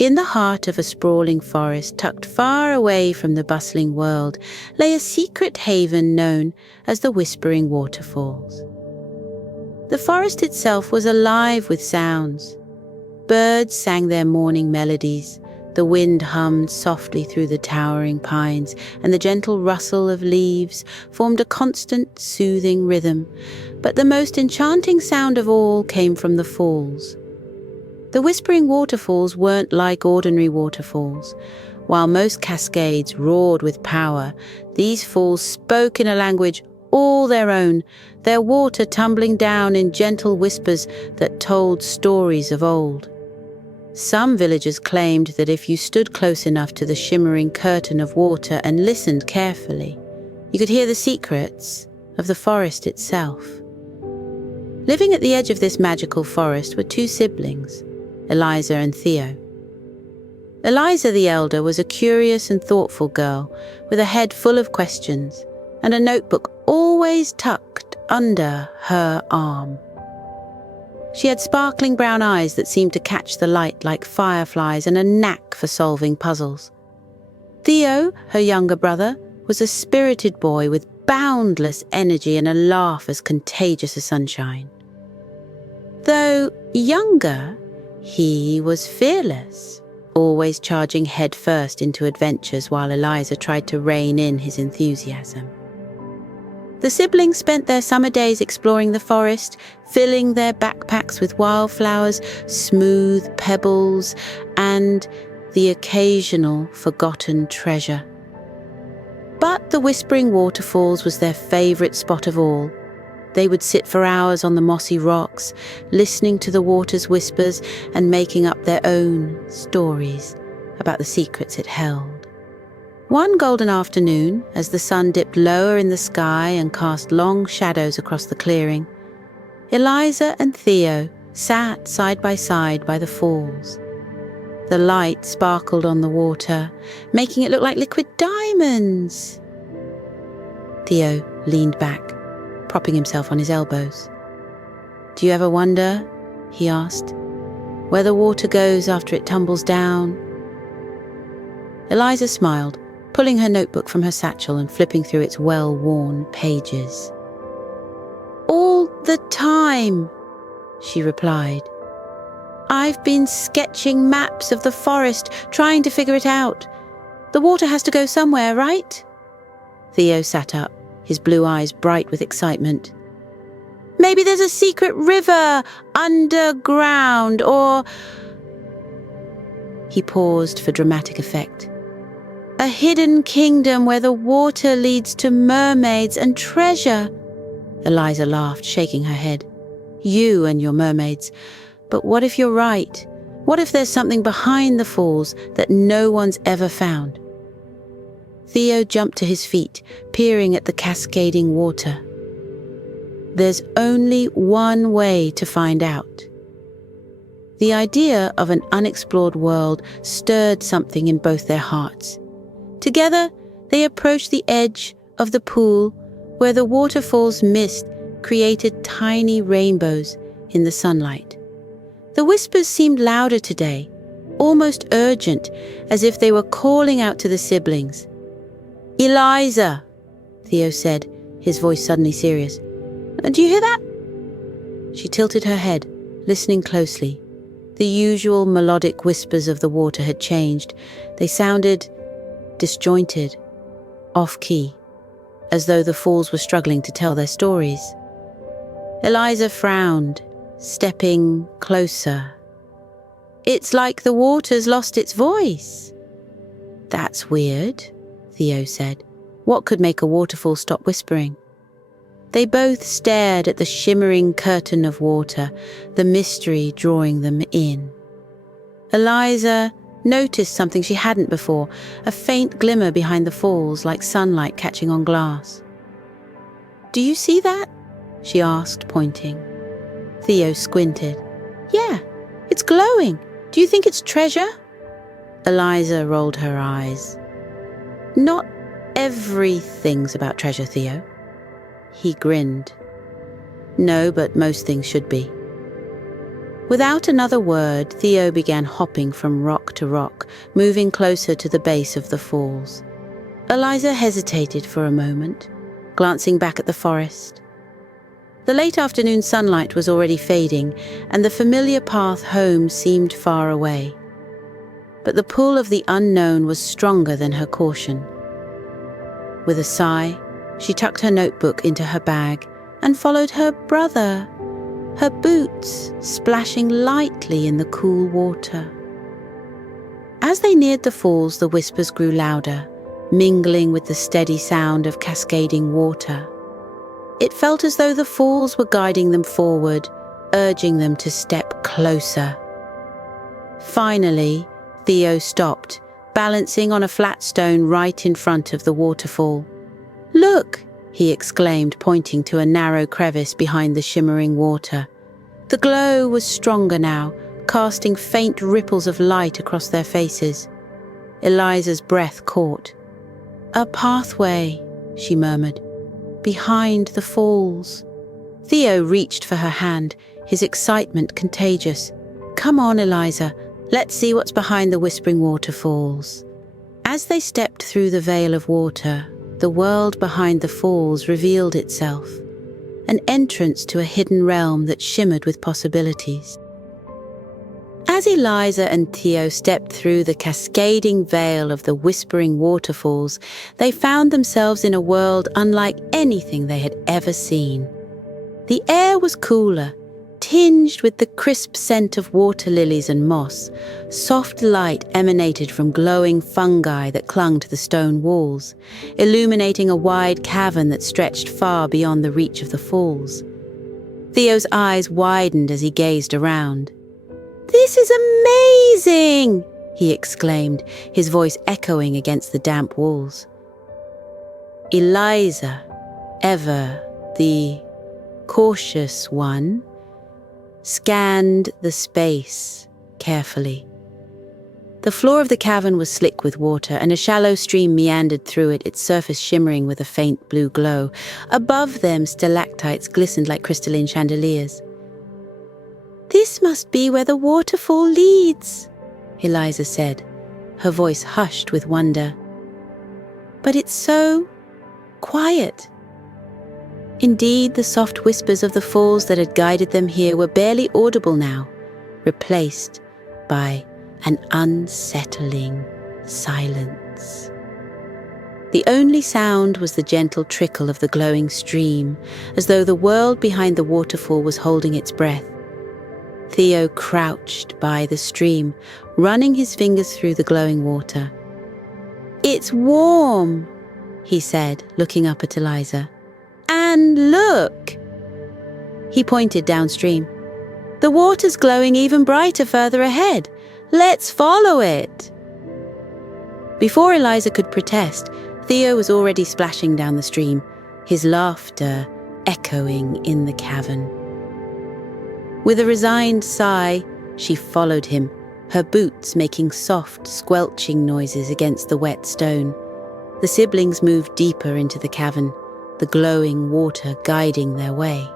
In the heart of a sprawling forest, tucked far away from the bustling world, lay a secret haven known as the Whispering Waterfalls. The forest itself was alive with sounds. Birds sang their morning melodies, the wind hummed softly through the towering pines, and the gentle rustle of leaves formed a constant, soothing rhythm. But the most enchanting sound of all came from the falls. The Whispering Waterfalls weren't like ordinary waterfalls. While most cascades roared with power, these falls spoke in a language all their own, their water tumbling down in gentle whispers that told stories of old. Some villagers claimed that if you stood close enough to the shimmering curtain of water and listened carefully, you could hear the secrets of the forest itself. Living at the edge of this magical forest were two siblings, Eliza and Theo. Eliza the elder was a curious and thoughtful girl with a head full of questions and a notebook always tucked under her arm. She had sparkling brown eyes that seemed to catch the light like fireflies and a knack for solving puzzles. Theo, her younger brother, was a spirited boy with boundless energy and a laugh as contagious as sunshine. Though younger, he was fearless, always charging headfirst into adventures while Eliza tried to rein in his enthusiasm. The siblings spent their summer days exploring the forest, filling their backpacks with wildflowers, smooth pebbles, and the occasional forgotten treasure. But the Whispering Waterfalls was their favorite spot of all. They would sit for hours on the mossy rocks, listening to the water's whispers and making up their own stories about the secrets it held. One golden afternoon, as the sun dipped lower in the sky and cast long shadows across the clearing, Eliza and Theo sat side by the falls. The light sparkled on the water, making it look like liquid diamonds. Theo leaned back, propping himself on his elbows. "Do you ever wonder," he asked, "where the water goes after it tumbles down?" Eliza smiled, pulling her notebook from her satchel and flipping through its well-worn pages. "All the time," she replied. "I've been sketching maps of the forest, trying to figure it out. The water has to go somewhere, right?" Theo sat up, his blue eyes bright with excitement. "Maybe there's a secret river underground, or—" He paused for dramatic effect. "A hidden kingdom where the water leads to mermaids and treasure." Eliza laughed, shaking her head. "You and your mermaids. But what if you're right? What if there's something behind the falls that no one's ever found?" Theo jumped to his feet, peering at the cascading water. "There's only one way to find out." The idea of an unexplored world stirred something in both their hearts. Together, they approached the edge of the pool where the waterfall's mist created tiny rainbows in the sunlight. The whispers seemed louder today, almost urgent, as if they were calling out to the siblings. "Eliza," Theo said, his voice suddenly serious. "Do you hear that?" She tilted her head, listening closely. The usual melodic whispers of the water had changed. They sounded disjointed, off-key, as though the falls were struggling to tell their stories. Eliza frowned, stepping closer. "It's like the water's lost its voice." "That's weird," Theo said. "What could make a waterfall stop whispering?" They both stared at the shimmering curtain of water, the mystery drawing them in. Eliza noticed something she hadn't before, a faint glimmer behind the falls like sunlight catching on glass. "Do you see that?" she asked, pointing. Theo squinted. "Yeah, it's glowing. Do you think it's treasure?" Eliza rolled her eyes. "Not everything's about treasure, Theo." He grinned. "No, but most things should be." Without another word, Theo began hopping from rock to rock, moving closer to the base of the falls. Eliza hesitated for a moment, glancing back at the forest. The late afternoon sunlight was already fading, and the familiar path home seemed far away. But the pull of the unknown was stronger than her caution. With a sigh, she tucked her notebook into her bag and followed her brother, her boots splashing lightly in the cool water. As they neared the falls, the whispers grew louder, mingling with the steady sound of cascading water. It felt as though the falls were guiding them forward, urging them to step closer. Finally, Theo stopped, balancing on a flat stone right in front of the waterfall. "Look!" he exclaimed, pointing to a narrow crevice behind the shimmering water. The glow was stronger now, casting faint ripples of light across their faces. Eliza's breath caught. "A pathway," she murmured, "behind the falls." Theo reached for her hand, his excitement contagious. "Come on, Eliza, let's see what's behind the whispering waterfalls." As they stepped through the veil of water, the world behind the falls revealed itself, an entrance to a hidden realm that shimmered with possibilities. As Eliza and Theo stepped through the cascading veil of the whispering waterfalls, they found themselves in a world unlike anything they had ever seen. The air was cooler, tinged with the crisp scent of water lilies and moss. Soft light emanated from glowing fungi that clung to the stone walls, illuminating a wide cavern that stretched far beyond the reach of the falls. Theo's eyes widened as he gazed around. "This is amazing!" he exclaimed, his voice echoing against the damp walls. Eliza, ever the cautious one, scanned the space carefully. The floor of the cavern was slick with water, and a shallow stream meandered through it, its surface shimmering with a faint blue glow. Above them, stalactites glistened like crystalline chandeliers. "This must be where the waterfall leads," Eliza said, her voice hushed with wonder. "But it's so quiet." Indeed, the soft whispers of the falls that had guided them here were barely audible now, replaced by an unsettling silence. The only sound was the gentle trickle of the glowing stream, as though the world behind the waterfall was holding its breath. Theo crouched by the stream, running his fingers through the glowing water. "It's warm," he said, looking up at Eliza. "And look!" He pointed downstream. "The water's glowing even brighter further ahead. Let's follow it." Before Eliza could protest, Theo was already splashing down the stream, his laughter echoing in the cavern. With a resigned sigh, she followed him, her boots making soft, squelching noises against the wet stone. The siblings moved deeper into the cavern, the glowing water guiding their way.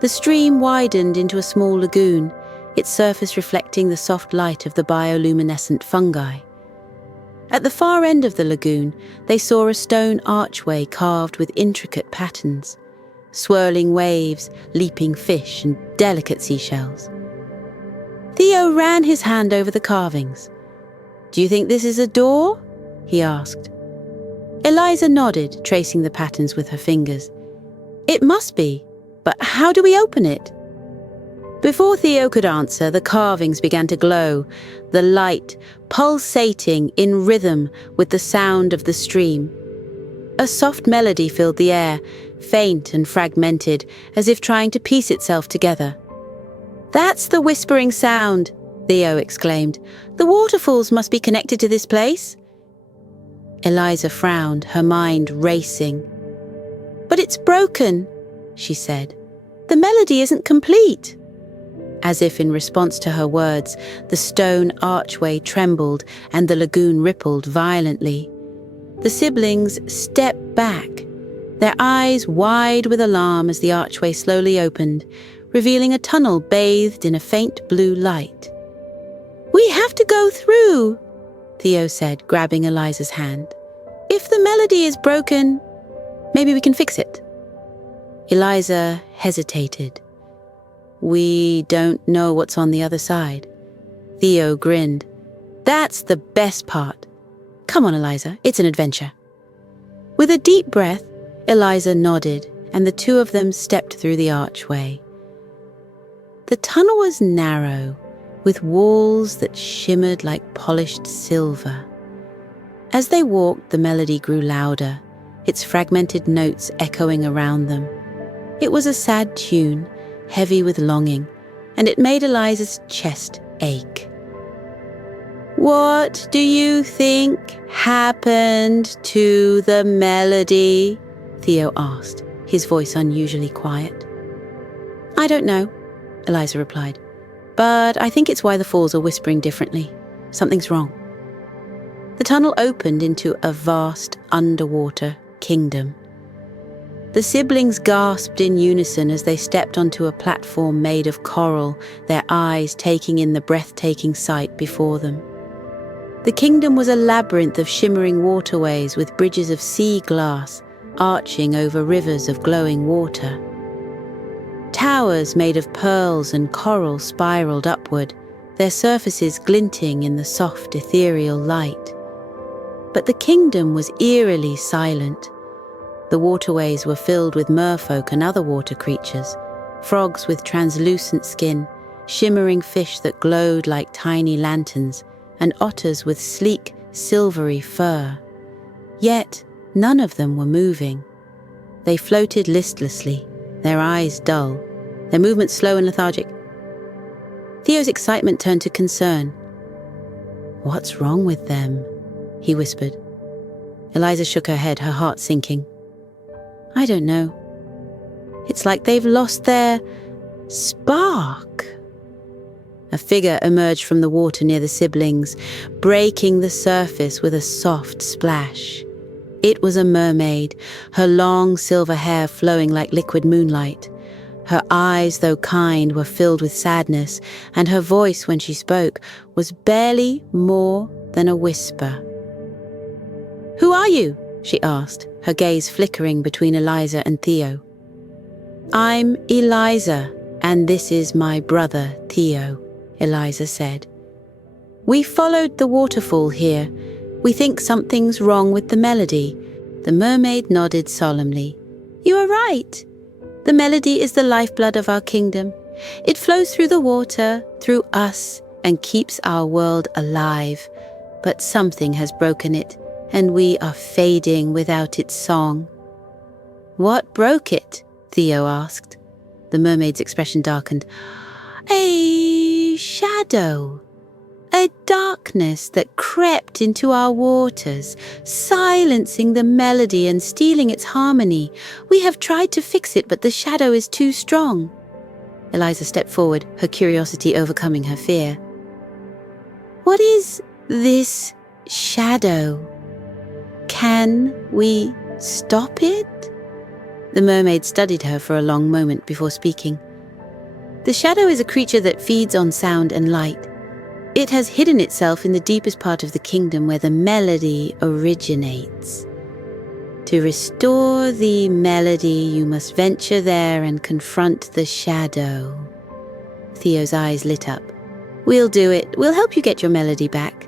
The stream widened into a small lagoon, its surface reflecting the soft light of the bioluminescent fungi. At the far end of the lagoon, they saw a stone archway carved with intricate patterns, swirling waves, leaping fish, and delicate seashells. Theo ran his hand over the carvings. "Do you think this is a door?" he asked. Eliza nodded, tracing the patterns with her fingers. "It must be, but how do we open it?" Before Theo could answer, the carvings began to glow, the light pulsating in rhythm with the sound of the stream. A soft melody filled the air, faint and fragmented, as if trying to piece itself together. "That's the whispering sound," Theo exclaimed. "The waterfalls must be connected to this place." Eliza frowned, her mind racing. "But it's broken," she said. "The melody isn't complete." As if in response to her words, the stone archway trembled and the lagoon rippled violently. The siblings stepped back, their eyes wide with alarm as the archway slowly opened, revealing a tunnel bathed in a faint blue light. "We have to go through," Theo said, grabbing Eliza's hand. "If the melody is broken, maybe we can fix it." Eliza hesitated. "We don't know what's on the other side." Theo grinned. "That's the best part. Come on, Eliza, it's an adventure." With a deep breath, Eliza nodded, and the two of them stepped through the archway. The tunnel was narrow, with walls that shimmered like polished silver. As they walked, the melody grew louder, its fragmented notes echoing around them. It was a sad tune, heavy with longing, and it made Eliza's chest ache. "What do you think happened to the melody?" Theo asked, his voice unusually quiet. "I don't know," Eliza replied, "but I think it's why the falls are whispering differently. Something's wrong." The tunnel opened into a vast underwater kingdom. The siblings gasped in unison as they stepped onto a platform made of coral, their eyes taking in the breathtaking sight before them. The kingdom was a labyrinth of shimmering waterways with bridges of sea glass arching over rivers of glowing water. Towers made of pearls and coral spiraled upward, their surfaces glinting in the soft ethereal light. But the kingdom was eerily silent. The waterways were filled with merfolk and other water creatures, frogs with translucent skin, shimmering fish that glowed like tiny lanterns, and otters with sleek, silvery fur. Yet none of them were moving. They floated listlessly, their eyes dull, their movements slow and lethargic. Theo's excitement turned to concern. "What's wrong with them?" he whispered. Eliza shook her head, her heart sinking. "I don't know. It's like they've lost their spark." A figure emerged from the water near the siblings, breaking the surface with a soft splash. It was a mermaid, her long silver hair flowing like liquid moonlight. Her eyes, though kind, were filled with sadness, and her voice, when she spoke, was barely more than a whisper. "Who are you?" she asked, her gaze flickering between Eliza and Theo. "I'm Eliza, and this is my brother, Theo," Eliza said. "We followed the waterfall here. We think something's wrong with the melody." The mermaid nodded solemnly. "You are right. The melody is the lifeblood of our kingdom. It flows through the water, through us, and keeps our world alive. But something has broken it, and we are fading without its song." "What broke it?" Theo asked. The mermaid's expression darkened. "A shadow. A darkness that crept into our waters, silencing the melody and stealing its harmony. We have tried to fix it, but the shadow is too strong." Eliza stepped forward, her curiosity overcoming her fear. "What is this shadow? Can we stop it?" The mermaid studied her for a long moment before speaking. "The shadow is a creature that feeds on sound and light. It has hidden itself in the deepest part of the kingdom where the melody originates. To restore the melody, you must venture there and confront the shadow." Theo's eyes lit up. "We'll do it. We'll help you get your melody back."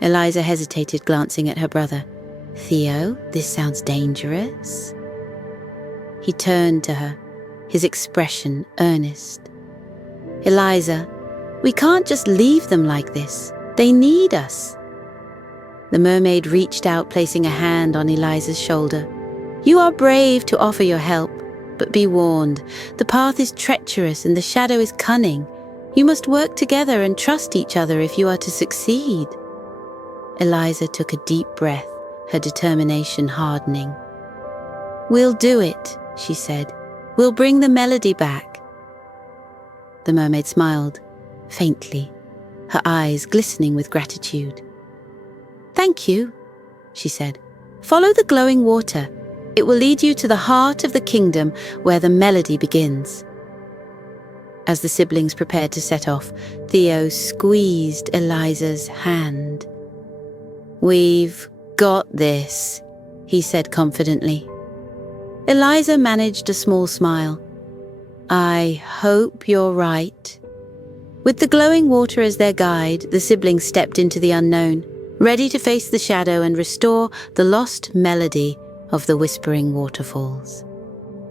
Eliza hesitated, glancing at her brother. "Theo, this sounds dangerous." He turned to her, his expression earnest. "Eliza, we can't just leave them like this. They need us." The mermaid reached out, placing a hand on Eliza's shoulder. "You are brave to offer your help, but be warned. The path is treacherous and the shadow is cunning. You must work together and trust each other if you are to succeed." Eliza took a deep breath, her determination hardening. "We'll do it," she said. "We'll bring the melody back." The mermaid smiled, faintly, her eyes glistening with gratitude. "Thank you," she said. "Follow the glowing water. It will lead you to the heart of the kingdom where the melody begins." As the siblings prepared to set off, Theo squeezed Eliza's hand. "We've got this," he said confidently. Eliza managed a small smile. "I hope you're right." With the glowing water as their guide, the siblings stepped into the unknown, ready to face the shadow and restore the lost melody of the Whispering Waterfalls.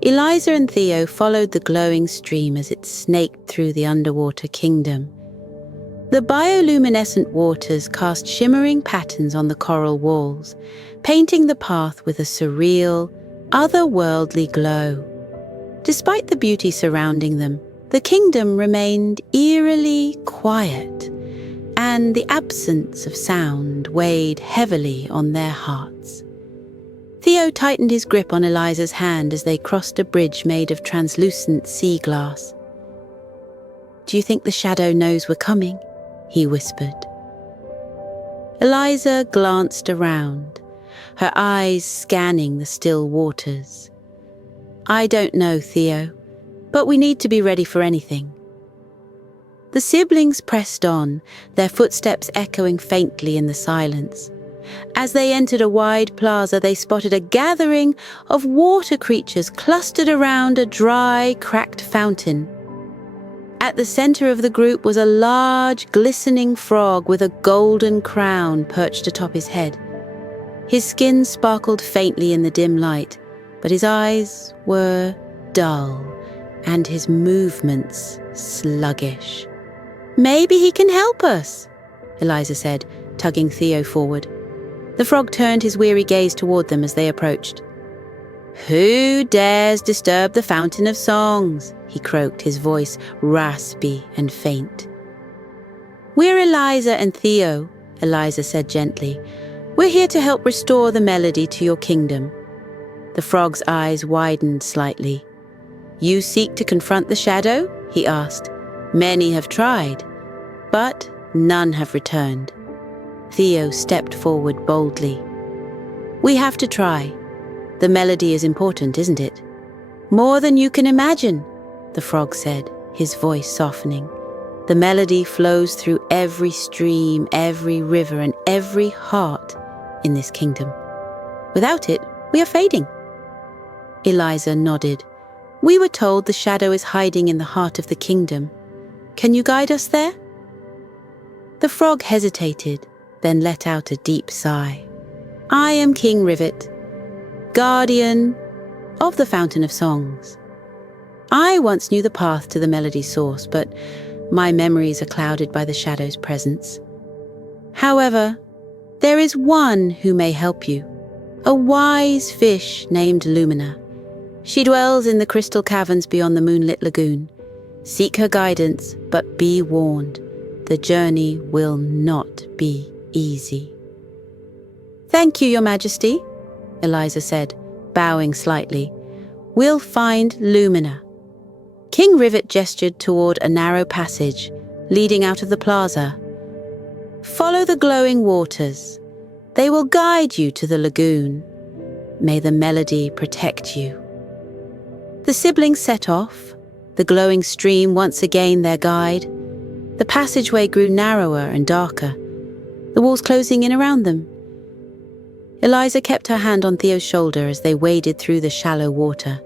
Eliza and Theo followed the glowing stream as it snaked through the underwater kingdom. The bioluminescent waters cast shimmering patterns on the coral walls, painting the path with a surreal, otherworldly glow. Despite the beauty surrounding them, the kingdom remained eerily quiet, and the absence of sound weighed heavily on their hearts. Theo tightened his grip on Eliza's hand as they crossed a bridge made of translucent sea glass. "Do you think the shadow knows we're coming?" he whispered. Eliza glanced around, her eyes scanning the still waters. "I don't know, Theo, but we need to be ready for anything." The siblings pressed on, their footsteps echoing faintly in the silence. As they entered a wide plaza, they spotted a gathering of water creatures clustered around a dry, cracked fountain. At the center of the group was a large, glistening frog with a golden crown perched atop his head. His skin sparkled faintly in the dim light, but his eyes were dull and his movements sluggish. "Maybe he can help us," Eliza said, tugging Theo forward. The frog turned his weary gaze toward them as they approached. "Who dares disturb the fountain of songs?" he croaked, his voice raspy and faint. "We're Eliza and Theo," Eliza said gently. "We're here to help restore the melody to your kingdom." The frog's eyes widened slightly. "You seek to confront the shadow?" he asked. "Many have tried, but none have returned." Theo stepped forward boldly. "We have to try. The melody is important, isn't it?" "More than you can imagine," the frog said, his voice softening. "The melody flows through every stream, every river, and every heart in this kingdom. Without it, we are fading." Eliza nodded. "We were told the shadow is hiding in the heart of the kingdom. Can you guide us there?" The frog hesitated, then let out a deep sigh. "I am King Rivet, guardian of the Fountain of Songs. I once knew the path to the melody source, but my memories are clouded by the shadow's presence. However, there is one who may help you, a wise fish named Lumina. She dwells in the crystal caverns beyond the moonlit lagoon. Seek her guidance, but be warned, the journey will not be easy." "Thank you, Your Majesty," Eliza said, bowing slightly. "We'll find Lumina." King Rivet gestured toward a narrow passage leading out of the plaza. "Follow the glowing waters. They will guide you to the lagoon. May the melody protect you." The siblings set off, the glowing stream once again their guide. The passageway grew narrower and darker, the walls closing in around them. Eliza kept her hand on Theo's shoulder as they waded through the shallow water,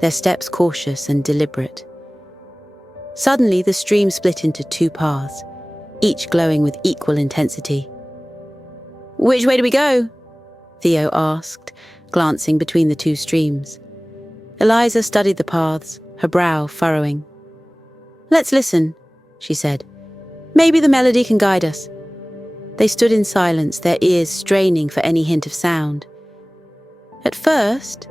their steps cautious and deliberate. Suddenly, the stream split into two paths, each glowing with equal intensity. "Which way do we go?" Theo asked, glancing between the two streams. Eliza studied the paths, her brow furrowing. "Let's listen," she said. "Maybe the melody can guide us." They stood in silence, their ears straining for any hint of sound. At first,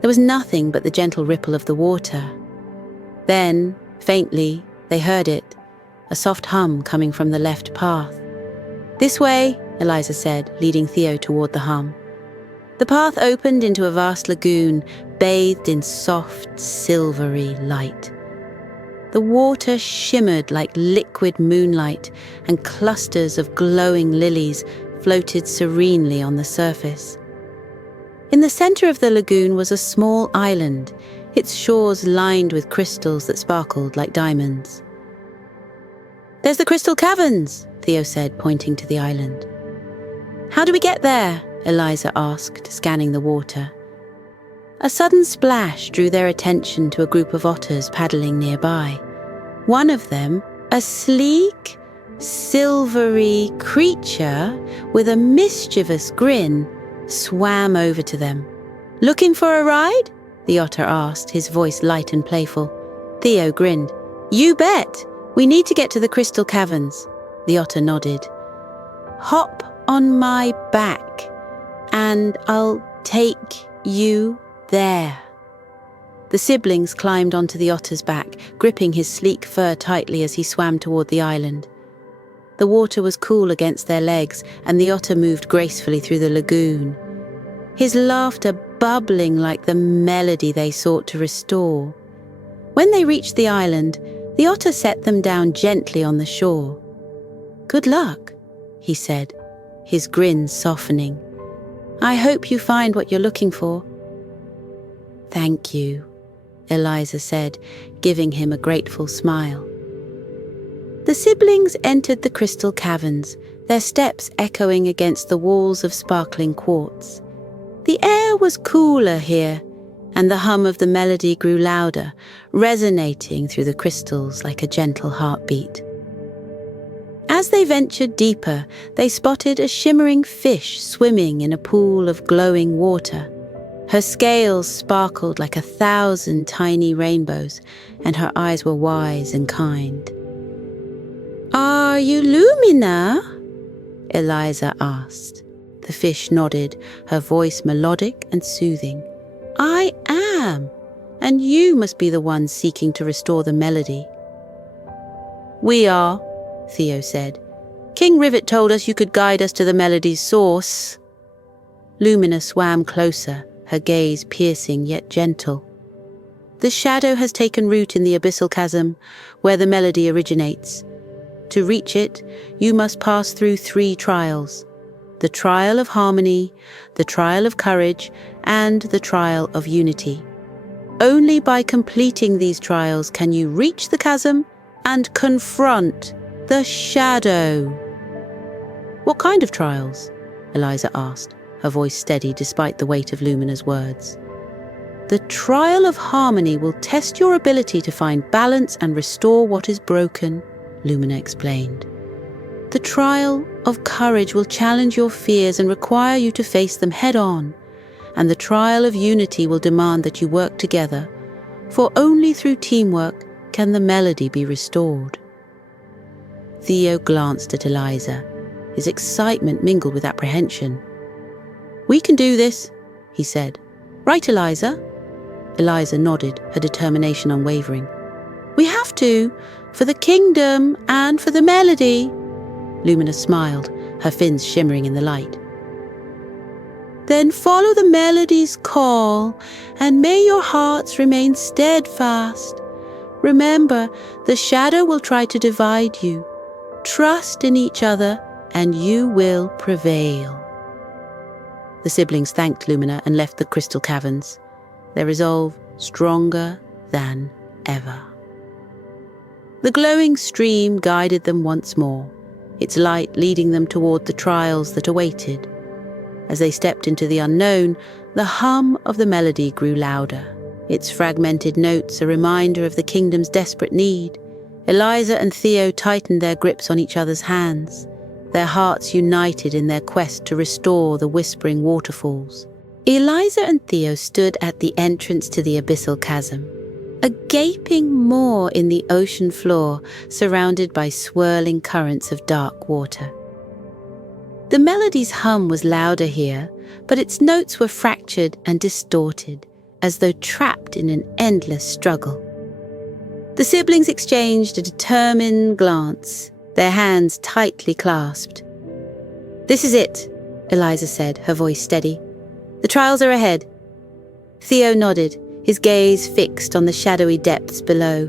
there was nothing but the gentle ripple of the water. Then, faintly, they heard it, a soft hum coming from the left path. "This way," Eliza said, leading Theo toward the hum. The path opened into a vast lagoon, bathed in soft, silvery light. The water shimmered like liquid moonlight, and clusters of glowing lilies floated serenely on the surface. In the center of the lagoon was a small island, its shores lined with crystals that sparkled like diamonds. "There's the crystal caverns," Theo said, pointing to the island. "How do we get there?" Eliza asked, scanning the water. A sudden splash drew their attention to a group of otters paddling nearby. One of them, a sleek, silvery creature with a mischievous grin, swam over to them. "Looking for a ride?" the otter asked, his voice light and playful. Theo grinned. "You bet! We need to get to the crystal caverns." The otter nodded. "Hop on my back, and I'll take you there." The siblings climbed onto the otter's back, gripping his sleek fur tightly as he swam toward the island. The water was cool against their legs, and the otter moved gracefully through the lagoon, his laughter bubbling like the melody they sought to restore. When they reached the island, the otter set them down gently on the shore. "Good luck," he said, his grin softening. "I hope you find what you're looking for." "Thank you," Eliza said, giving him a grateful smile. The siblings entered the crystal caverns, their steps echoing against the walls of sparkling quartz. The air was cooler here, and the hum of the melody grew louder, resonating through the crystals like a gentle heartbeat. As they ventured deeper, they spotted a shimmering fish swimming in a pool of glowing water. Her scales sparkled like 1,000 tiny rainbows, and her eyes were wise and kind. "Are you Lumina?" Eliza asked. The fish nodded, her voice melodic and soothing. "I am, and you must be the one seeking to restore the melody." "We are," Theo said. "King Rivet told us you could guide us to the melody's source." Lumina swam closer, her gaze piercing yet gentle. "The shadow has taken root in the abyssal chasm, where the melody originates. To reach it, you must pass through 3 trials: the trial of harmony, the trial of courage, and the trial of unity. Only by completing these trials can you reach the chasm and confront the shadow." "What kind of trials?" Eliza asked, her voice steady despite the weight of Lumina's words. "The trial of harmony will test your ability to find balance and restore what is broken," Lumina explained. "The trial of courage will challenge your fears and require you to face them head-on, and the trial of unity will demand that you work together, for only through teamwork can the melody be restored." Theo glanced at Eliza, his excitement mingled with apprehension. "We can do this," he said. "Right, Eliza?" Eliza nodded, her determination unwavering. "We have to, for the kingdom and for the melody." Lumina smiled, her fins shimmering in the light. "Then follow the melody's call, and may your hearts remain steadfast. Remember, the shadow will try to divide you. Trust in each other, and you will prevail." The siblings thanked Lumina and left the crystal caverns, their resolve stronger than ever. The glowing stream guided them once more, its light leading them toward the trials that awaited. As they stepped into the unknown, the hum of the melody grew louder, its fragmented notes a reminder of the kingdom's desperate need. Eliza and Theo tightened their grips on each other's hands, their hearts united in their quest to restore the whispering waterfalls. Eliza and Theo stood at the entrance to the abyssal chasm, a gaping maw in the ocean floor surrounded by swirling currents of dark water. The melody's hum was louder here, but its notes were fractured and distorted, as though trapped in an endless struggle. The siblings exchanged a determined glance, their hands tightly clasped. "This is it," Eliza said, her voice steady. "The trials are ahead." Theo nodded, his gaze fixed on the shadowy depths below.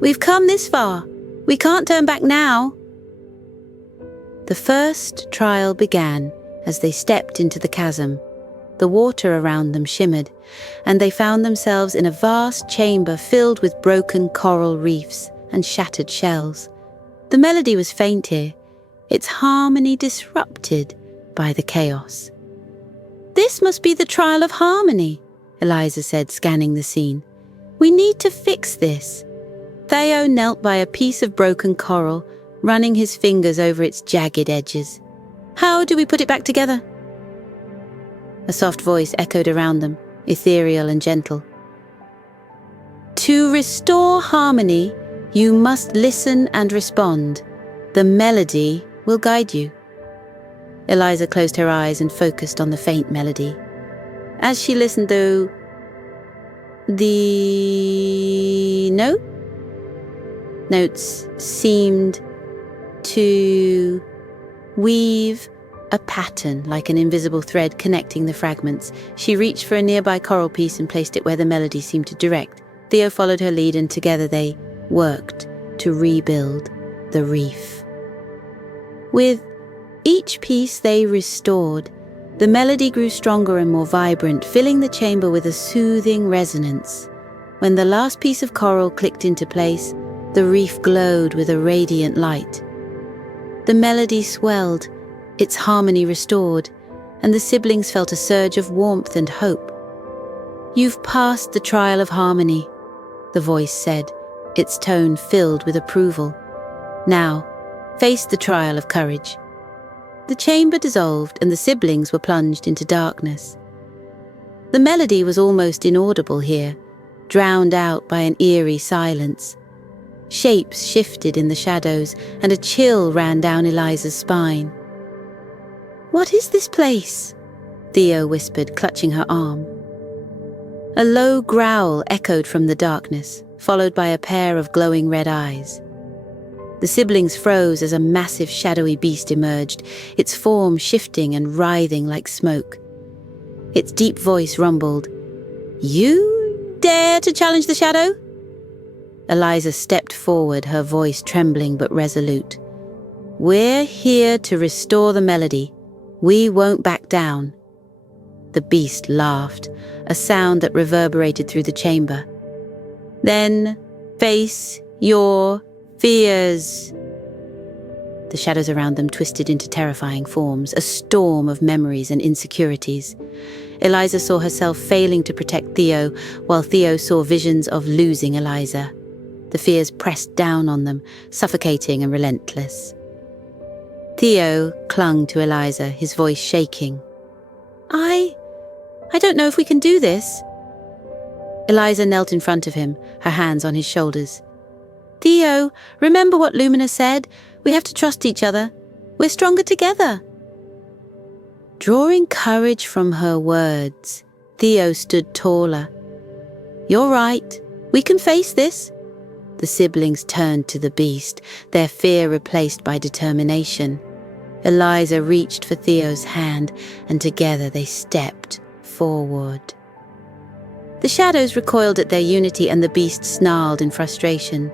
"We've come this far. We can't turn back now." The first trial began as they stepped into the chasm. the water around them shimmered, and they found themselves in a vast chamber filled with broken coral reefs and shattered shells. The melody was faint here, its harmony disrupted by the chaos. "This must be the trial of harmony," Eliza said, scanning the scene. "We need to fix this." Theo knelt by a piece of broken coral, running his fingers over its jagged edges. "How do we put it back together?" A soft voice echoed around them, ethereal and gentle. "To restore harmony, you must listen and respond. The melody will guide you." Eliza closed her eyes and focused on the faint melody. As she listened, though, the notes seemed to weave a pattern like an invisible thread connecting the fragments. She reached for a nearby coral piece and placed it where the melody seemed to direct. Theo followed her lead, and together they worked to rebuild the reef. With each piece they restored, the melody grew stronger and more vibrant, filling the chamber with a soothing resonance. When the last piece of coral clicked into place, the reef glowed with a radiant light. The melody swelled, its harmony restored, and the siblings felt a surge of warmth and hope. "You've passed the trial of harmony," the voice said, its tone filled with approval. "Now, face the trial of courage." The chamber dissolved and the siblings were plunged into darkness. The melody was almost inaudible here, drowned out by an eerie silence. Shapes shifted in the shadows, and a chill ran down Eliza's spine. "What is this place?" Theo whispered, clutching her arm. A low growl echoed from the darkness, followed by a pair of glowing red eyes. The siblings froze as a massive shadowy beast emerged, its form shifting and writhing like smoke. Its deep voice rumbled, "You dare to challenge the shadow?" Eliza stepped forward, her voice trembling but resolute. "We're here to restore the melody. We won't back down." The beast laughed, a sound that reverberated through the chamber. "Then face your fears." The shadows around them twisted into terrifying forms, a storm of memories and insecurities. Eliza saw herself failing to protect Theo, while Theo saw visions of losing Eliza. The fears pressed down on them, suffocating and relentless. Theo clung to Eliza, his voice shaking. I don't know if we can do this." Eliza knelt in front of him, her hands on his shoulders. "Theo, remember what Lumina said? We have to trust each other. We're stronger together." Drawing courage from her words, Theo stood taller. "You're right. We can face this." The siblings turned to the beast, their fear replaced by determination. Eliza reached for Theo's hand, and together they stepped forward. The shadows recoiled at their unity, and the beast snarled in frustration.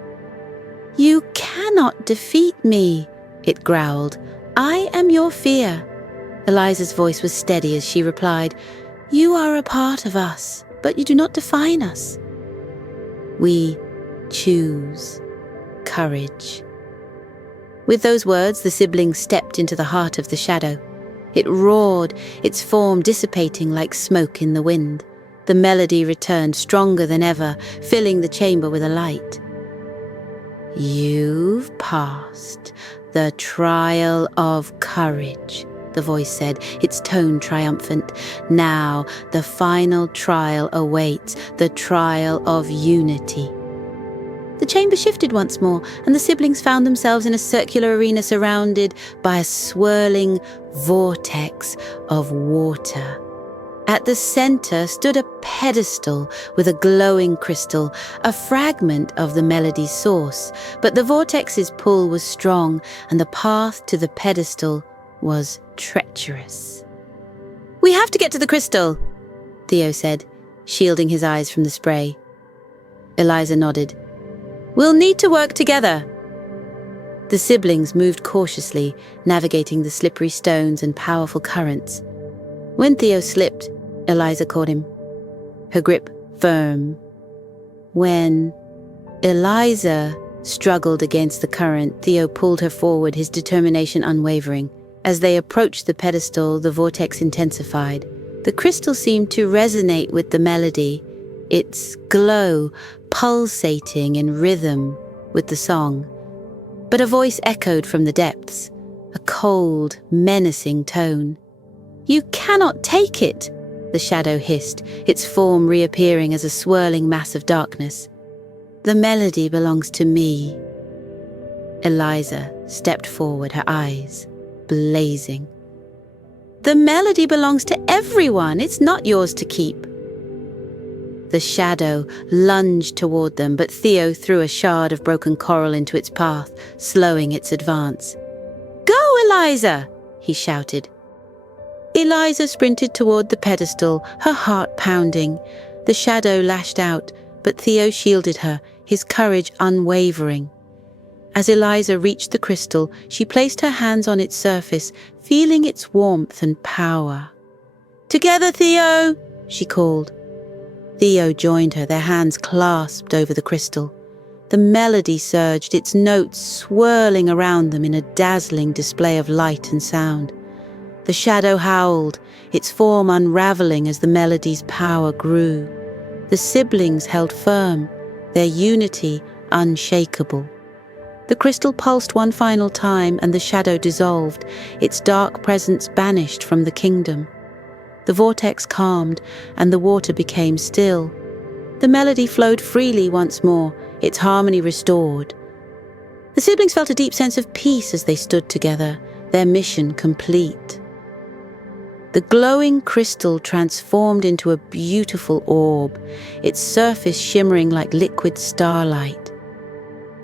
"You cannot defeat me," it growled. "I am your fear." Eliza's voice was steady as she replied, "You are a part of us, but you do not define us." "We choose courage." With those words, the siblings stepped into the heart of the shadow. It roared, its form dissipating like smoke in the wind. The melody returned stronger than ever, filling the chamber with a light. "You've passed the trial of courage," the voice said, its tone triumphant. "Now the final trial awaits, the trial of unity." The chamber shifted once more, and the siblings found themselves in a circular arena surrounded by a swirling vortex of water. At the center stood a pedestal with a glowing crystal, a fragment of the melody's source, but the vortex's pull was strong, and the path to the pedestal was treacherous. "We have to get to the crystal," Theo said, shielding his eyes from the spray. Eliza nodded. "We'll need to work together." The siblings moved cautiously, navigating the slippery stones and powerful currents. When Theo slipped, Eliza caught him, her grip firm. When Eliza struggled against the current, Theo pulled her forward, his determination unwavering. As they approached the pedestal, the vortex intensified. The crystal seemed to resonate with the melody, its glow pulsating in rhythm with the song. But a voice echoed from the depths, a cold, menacing tone. "You cannot take it," the shadow hissed, its form reappearing as a swirling mass of darkness. "The melody belongs to me." Eliza stepped forward, her eyes blazing. "The melody belongs to everyone. It's not yours to keep." The shadow lunged toward them, but Theo threw a shard of broken coral into its path, slowing its advance. "Go, Eliza!" he shouted. Eliza sprinted toward the pedestal, her heart pounding. The shadow lashed out, but Theo shielded her, his courage unwavering. As Eliza reached the crystal, she placed her hands on its surface, feeling its warmth and power. "Together, Theo!" she called. Theo joined her, their hands clasped over the crystal. The melody surged, its notes swirling around them in a dazzling display of light and sound. The shadow howled, its form unraveling as the melody's power grew. The siblings held firm, their unity unshakable. The crystal pulsed one final time, and the shadow dissolved, its dark presence banished from the kingdom. The vortex calmed, and the water became still. The melody flowed freely once more, its harmony restored. The siblings felt a deep sense of peace as they stood together, their mission complete. The glowing crystal transformed into a beautiful orb, its surface shimmering like liquid starlight.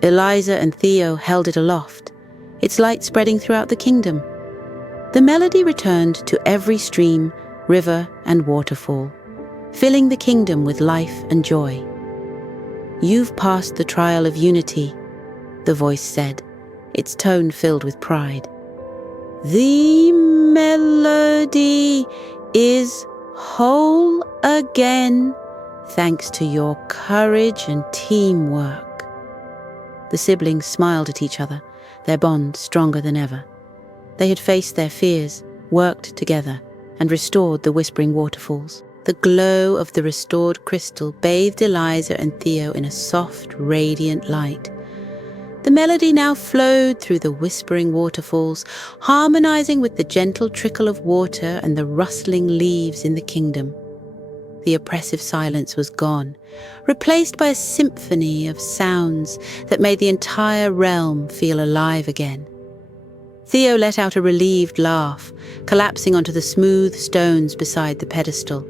Eliza and Theo held it aloft, its light spreading throughout the kingdom. The melody returned to every stream, river, and waterfall, filling the kingdom with life and joy. "You've passed the trial of unity," the voice said, its tone filled with pride. "The melody is whole again, thanks to your courage and teamwork." The siblings smiled at each other, their bond stronger than ever. They had faced their fears, worked together, and restored the whispering waterfalls. The glow of the restored crystal bathed Eliza and Theo in a soft, radiant light. The melody now flowed through the whispering waterfalls, harmonizing with the gentle trickle of water and the rustling leaves in the kingdom. The oppressive silence was gone, replaced by a symphony of sounds that made the entire realm feel alive again. Theo let out a relieved laugh, collapsing onto the smooth stones beside the pedestal.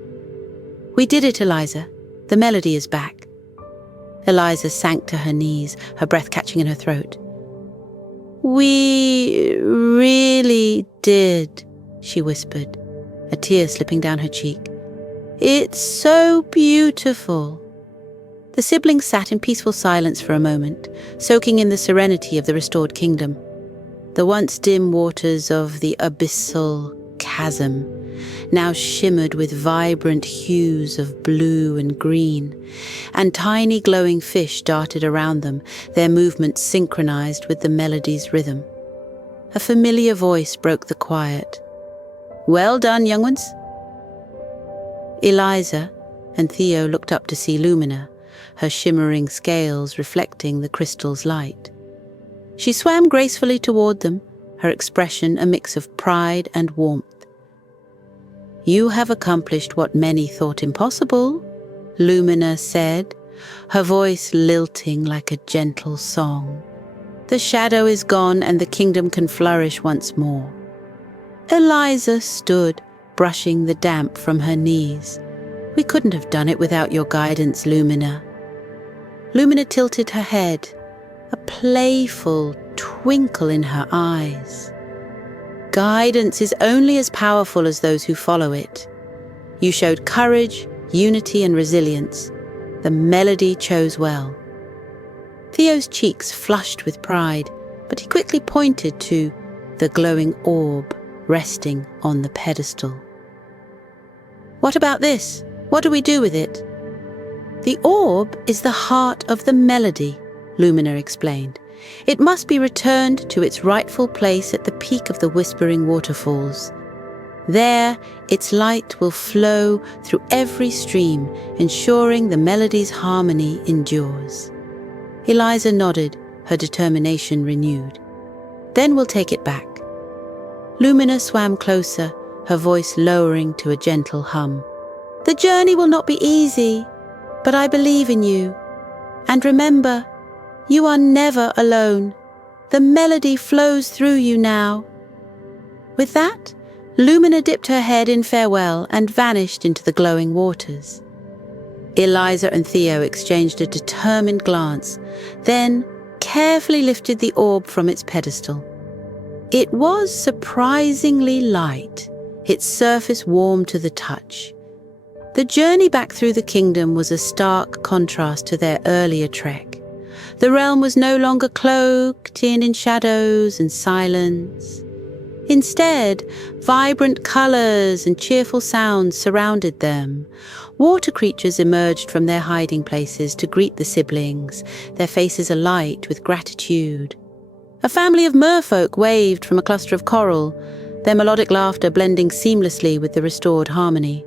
"We did it, Eliza. The melody is back." Eliza sank to her knees, her breath catching in her throat. "We really did," she whispered, a tear slipping down her cheek. "It's so beautiful." The siblings sat in peaceful silence for a moment, soaking in the serenity of the restored kingdom. The once dim waters of the abyssal chasm now shimmered with vibrant hues of blue and green, and tiny glowing fish darted around them, their movements synchronized with the melody's rhythm. A familiar voice broke the quiet. "Well done, young ones." Eliza and Theo looked up to see Lumina, her shimmering scales reflecting the crystal's light. She swam gracefully toward them, her expression a mix of pride and warmth. "You have accomplished what many thought impossible," Lumina said, her voice lilting like a gentle song. "The shadow is gone and the kingdom can flourish once more." Eliza stood, brushing the damp from her knees. "We couldn't have done it without your guidance, Lumina." Lumina tilted her head, a playful twinkle in her eyes. "Guidance is only as powerful as those who follow it. You showed courage, unity, and resilience. The melody chose well." Theo's cheeks flushed with pride, but he quickly pointed to the glowing orb resting on the pedestal. What about this? What do we do with it? The orb is the heart of the melody, Lumina explained. It must be returned to its rightful place at the peak of the Whispering Waterfalls. There, its light will flow through every stream, ensuring the melody's harmony endures. Eliza nodded, her determination renewed. Then we'll take it back. Lumina swam closer, her voice lowering to a gentle hum. The journey will not be easy, but I believe in you. And remember, you are never alone. The melody flows through you now. With that, Lumina dipped her head in farewell and vanished into the glowing waters. Eliza and Theo exchanged a determined glance, then carefully lifted the orb from its pedestal. It was surprisingly light, its surface warm to the touch. The journey back through the kingdom was a stark contrast to their earlier trek. The realm was no longer cloaked in shadows and silence. Instead, vibrant colors and cheerful sounds surrounded them. Water creatures emerged from their hiding places to greet the siblings, their faces alight with gratitude. A family of merfolk waved from a cluster of coral, their melodic laughter blending seamlessly with the restored harmony.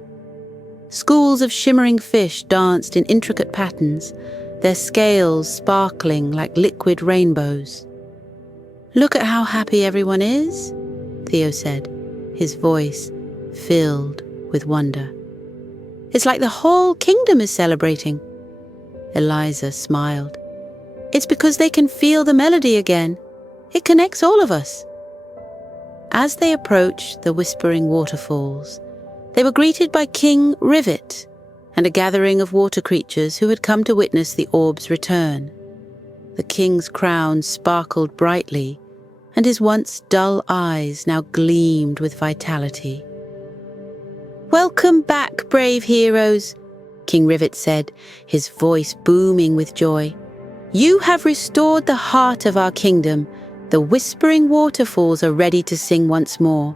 Schools of shimmering fish danced in intricate patterns, their scales sparkling like liquid rainbows. Look at how happy everyone is, Theo said, his voice filled with wonder. It's like the whole kingdom is celebrating. Eliza smiled. It's because they can feel the melody again. It connects all of us. As they approached the Whispering Waterfalls, they were greeted by King Rivet and a gathering of water creatures who had come to witness the orb's return. The king's crown sparkled brightly, and his once dull eyes now gleamed with vitality. Welcome back, brave heroes, King Rivet said, his voice booming with joy. You have restored the heart of our kingdom. The Whispering Waterfalls are ready to sing once more.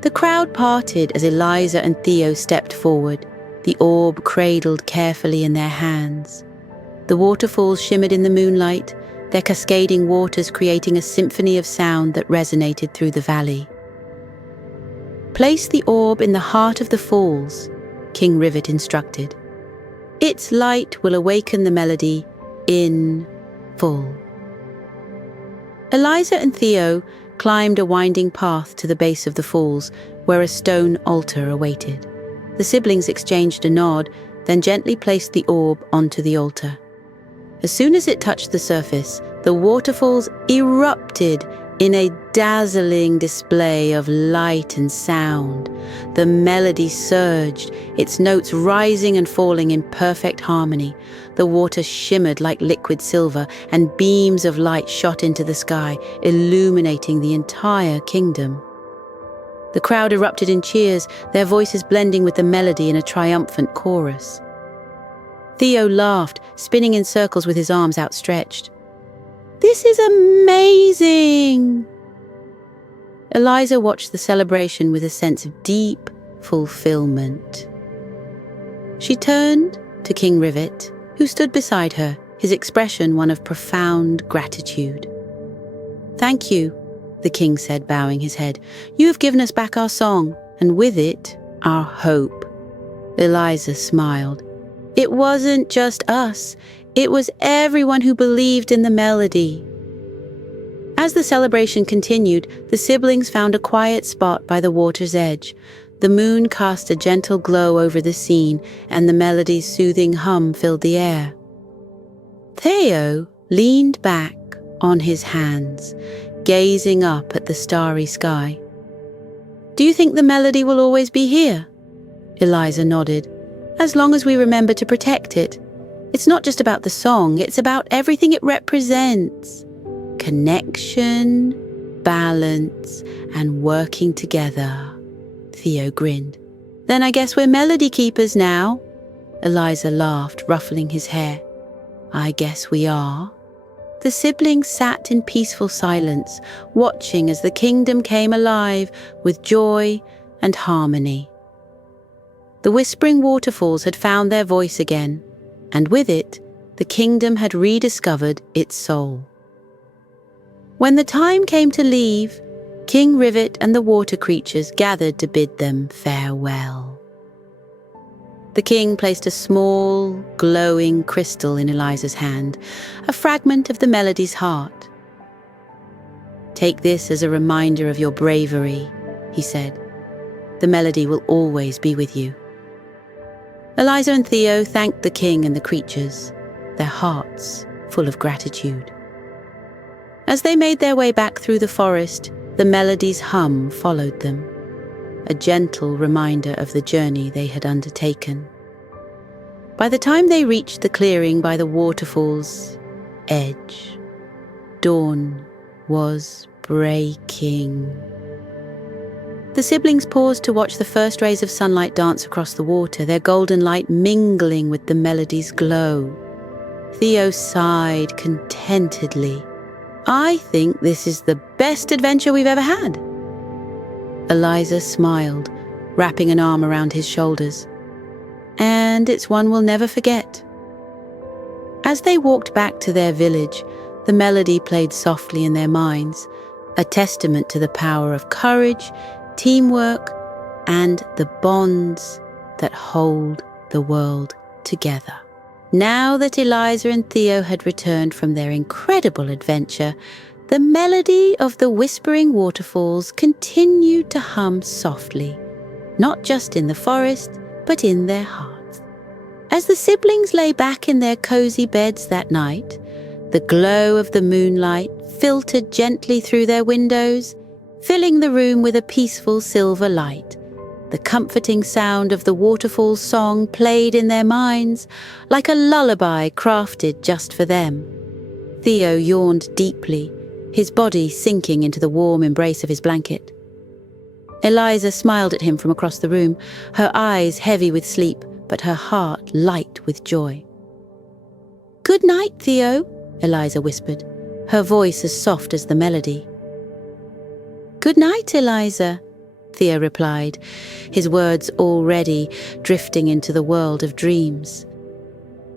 The crowd parted as Eliza and Theo stepped forward, the orb cradled carefully in their hands. The waterfalls shimmered in the moonlight, their cascading waters creating a symphony of sound that resonated through the valley. Place the orb in the heart of the falls, King Rivet instructed. Its light will awaken the melody in full. Eliza and Theo climbed a winding path to the base of the falls, where a stone altar awaited. The siblings exchanged a nod, then gently placed the orb onto the altar. As soon as it touched the surface, the waterfalls erupted in a dazzling display of light and sound. The melody surged, its notes rising and falling in perfect harmony. The water shimmered like liquid silver, and beams of light shot into the sky, illuminating the entire kingdom. The crowd erupted in cheers, their voices blending with the melody in a triumphant chorus. Theo laughed, spinning in circles with his arms outstretched. This is amazing! Eliza watched the celebration with a sense of deep fulfillment. She turned to King Rivet, who stood beside her, his expression one of profound gratitude. Thank you, the king said, bowing his head. You have given us back our song, and with it, our hope. Eliza smiled. It wasn't just us. It was everyone who believed in the melody. As the celebration continued, the siblings found a quiet spot by the water's edge. The moon cast a gentle glow over the scene, and the melody's soothing hum filled the air. Theo leaned back on his hands, gazing up at the starry sky. Do you think the melody will always be here? Eliza nodded. As long as we remember to protect it. It's not just about the song, it's about everything it represents. Connection, balance, and working together. Theo grinned. Then I guess we're melody keepers now. Eliza laughed, ruffling his hair. I guess we are. The siblings sat in peaceful silence, watching as the kingdom came alive with joy and harmony. The whispering waterfalls had found their voice again, and with it, the kingdom had rediscovered its soul. When the time came to leave, King Rivet and the water creatures gathered to bid them farewell. The king placed a small, glowing crystal in Eliza's hand, a fragment of the melody's heart. "Take this as a reminder of your bravery," he said. "The melody will always be with you." Eliza and Theo thanked the king and the creatures, their hearts full of gratitude. As they made their way back through the forest, the melody's hum followed them, a gentle reminder of the journey they had undertaken. By the time they reached the clearing by the waterfall's edge, dawn was breaking. The siblings paused to watch the first rays of sunlight dance across the water, their golden light mingling with the melody's glow. Theo sighed contentedly. "I think this is the best adventure we've ever had." Eliza smiled, wrapping an arm around his shoulders. "And it's one we'll never forget." As they walked back to their village, the melody played softly in their minds, a testament to the power of courage, teamwork, and the bonds that hold the world together. Now that Eliza and Theo had returned from their incredible adventure, the melody of the whispering waterfalls continued to hum softly, not just in the forest, but in their hearts. As the siblings lay back in their cozy beds that night, the glow of the moonlight filtered gently through their windows, filling the room with a peaceful silver light. The comforting sound of the waterfall's song played in their minds like a lullaby crafted just for them. Theo yawned deeply, his body sinking into the warm embrace of his blanket. Eliza smiled at him from across the room, her eyes heavy with sleep, but her heart light with joy. "Good night, Theo," Eliza whispered, her voice as soft as the melody. "Good night, Eliza," Theo replied, his words already drifting into the world of dreams.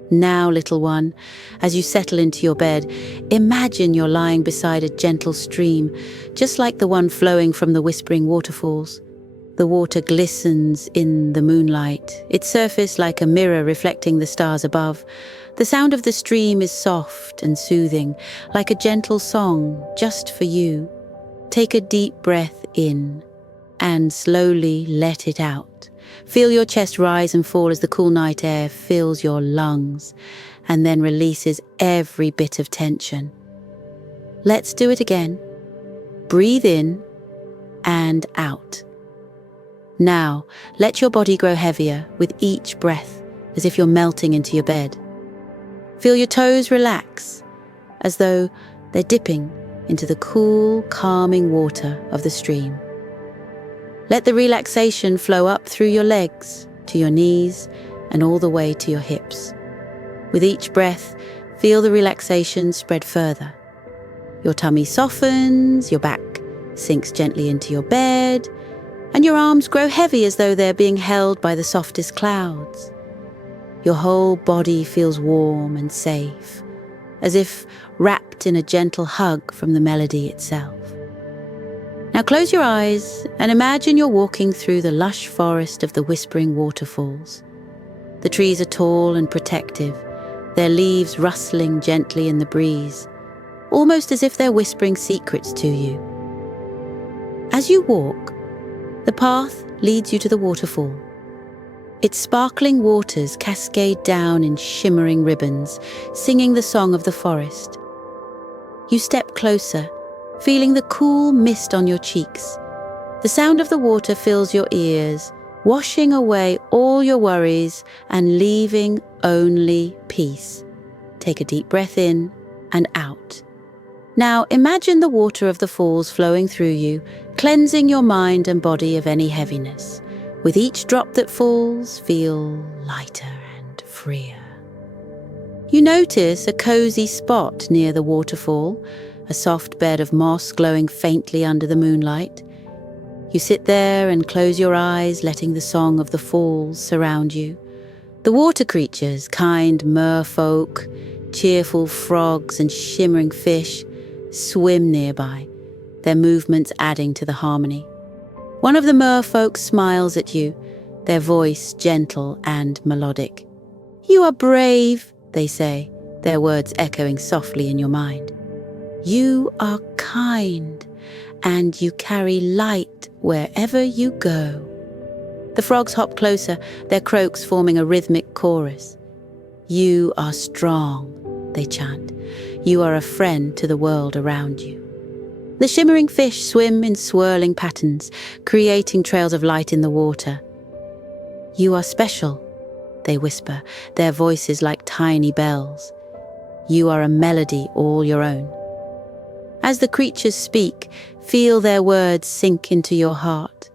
"Now, little one, as you settle into your bed, imagine you're lying beside a gentle stream, just like the one flowing from the whispering waterfalls. The water glistens in the moonlight, its surface like a mirror reflecting the stars above. The sound of the stream is soft and soothing, like a gentle song just for you. Take a deep breath in and slowly let it out. Feel your chest rise and fall as the cool night air fills your lungs and then releases every bit of tension. Let's do it again. Breathe in and out. Now, let your body grow heavier with each breath, as if you're melting into your bed. Feel your toes relax, as though they're dipping into the cool, calming water of the stream. Let the relaxation flow up through your legs, to your knees, and all the way to your hips. With each breath, feel the relaxation spread further. Your tummy softens, your back sinks gently into your bed, and your arms grow heavy as though they're being held by the softest clouds. Your whole body feels warm and safe, as if wrapped in a gentle hug from the melody itself. Now close your eyes and imagine you're walking through the lush forest of the whispering waterfalls. The trees are tall and protective, their leaves rustling gently in the breeze, almost as if they're whispering secrets to you. As you walk, the path leads you to the waterfall. Its sparkling waters cascade down in shimmering ribbons, singing the song of the forest. You step closer, feeling the cool mist on your cheeks. The sound of the water fills your ears, washing away all your worries and leaving only peace. Take a deep breath in and out. Now imagine the water of the falls flowing through you, cleansing your mind and body of any heaviness. With each drop that falls, feel lighter and freer. You notice a cozy spot near the waterfall, a soft bed of moss glowing faintly under the moonlight. You sit there and close your eyes, letting the song of the falls surround you. The water creatures, kind merfolk, cheerful frogs and shimmering fish, swim nearby, their movements adding to the harmony. One of the merfolk smiles at you, their voice gentle and melodic. "You are brave," they say, their words echoing softly in your mind. "You are kind, and you carry light wherever you go." The frogs hop closer, their croaks forming a rhythmic chorus. "You are strong," they chant. "You are a friend to the world around you." The shimmering fish swim in swirling patterns, creating trails of light in the water. "You are special," they whisper, their voices like tiny bells. "You are a melody all your own." As the creatures speak, feel their words sink into your heart.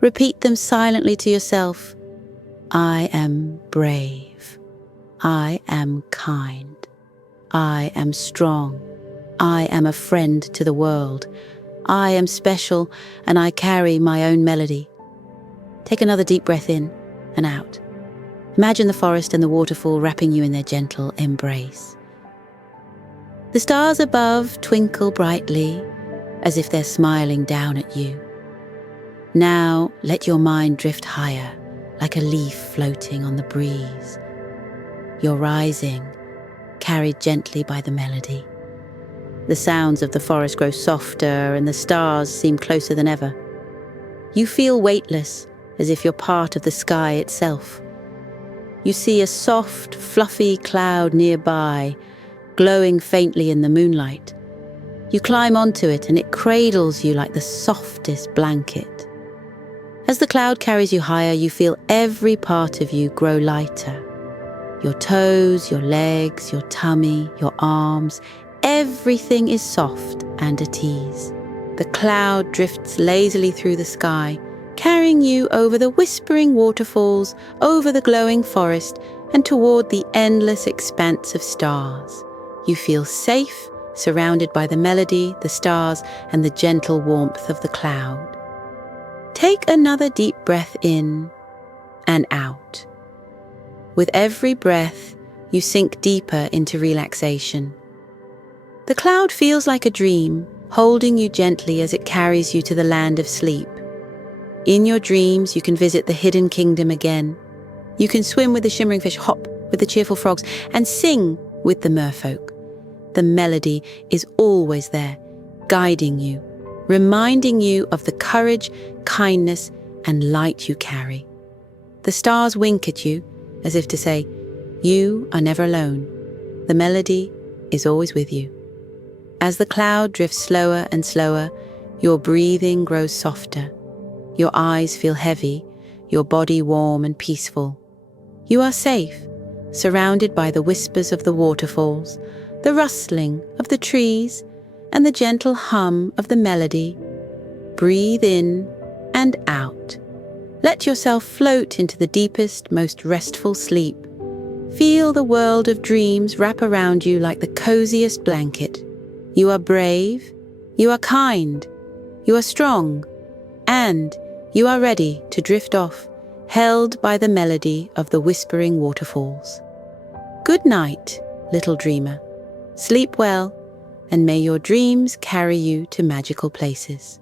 Repeat them silently to yourself. "I am brave. I am kind. I am strong. I am a friend to the world. I am special, and I carry my own melody." Take another deep breath in and out. Imagine the forest and the waterfall wrapping you in their gentle embrace. The stars above twinkle brightly, as if they're smiling down at you. Now let your mind drift higher, like a leaf floating on the breeze. You're rising, carried gently by the melody. The sounds of the forest grow softer and the stars seem closer than ever. You feel weightless, as if you're part of the sky itself. You see a soft, fluffy cloud nearby, glowing faintly in the moonlight. You climb onto it and it cradles you like the softest blanket. As the cloud carries you higher, you feel every part of you grow lighter. Your toes, your legs, your tummy, your arms, everything is soft and at ease. The cloud drifts lazily through the sky, carrying you over the whispering waterfalls, over the glowing forest, and toward the endless expanse of stars. You feel safe, surrounded by the melody, the stars, and the gentle warmth of the cloud. Take another deep breath in and out. With every breath, you sink deeper into relaxation. The cloud feels like a dream, holding you gently as it carries you to the land of sleep. In your dreams, you can visit the hidden kingdom again. You can swim with the shimmering fish, hop with the cheerful frogs, and sing with the merfolk. The melody is always there, guiding you, reminding you of the courage, kindness, and light you carry. The stars wink at you, as if to say, "You are never alone. The melody is always with you." As the cloud drifts slower and slower, your breathing grows softer. Your eyes feel heavy, your body warm and peaceful. You are safe, surrounded by the whispers of the waterfalls, the rustling of the trees, and the gentle hum of the melody. Breathe in and out. Let yourself float into the deepest, most restful sleep. Feel the world of dreams wrap around you like the coziest blanket. You are brave, you are kind, you are strong, and you are ready to drift off, held by the melody of the whispering waterfalls. Good night, little dreamer. Sleep well, and may your dreams carry you to magical places.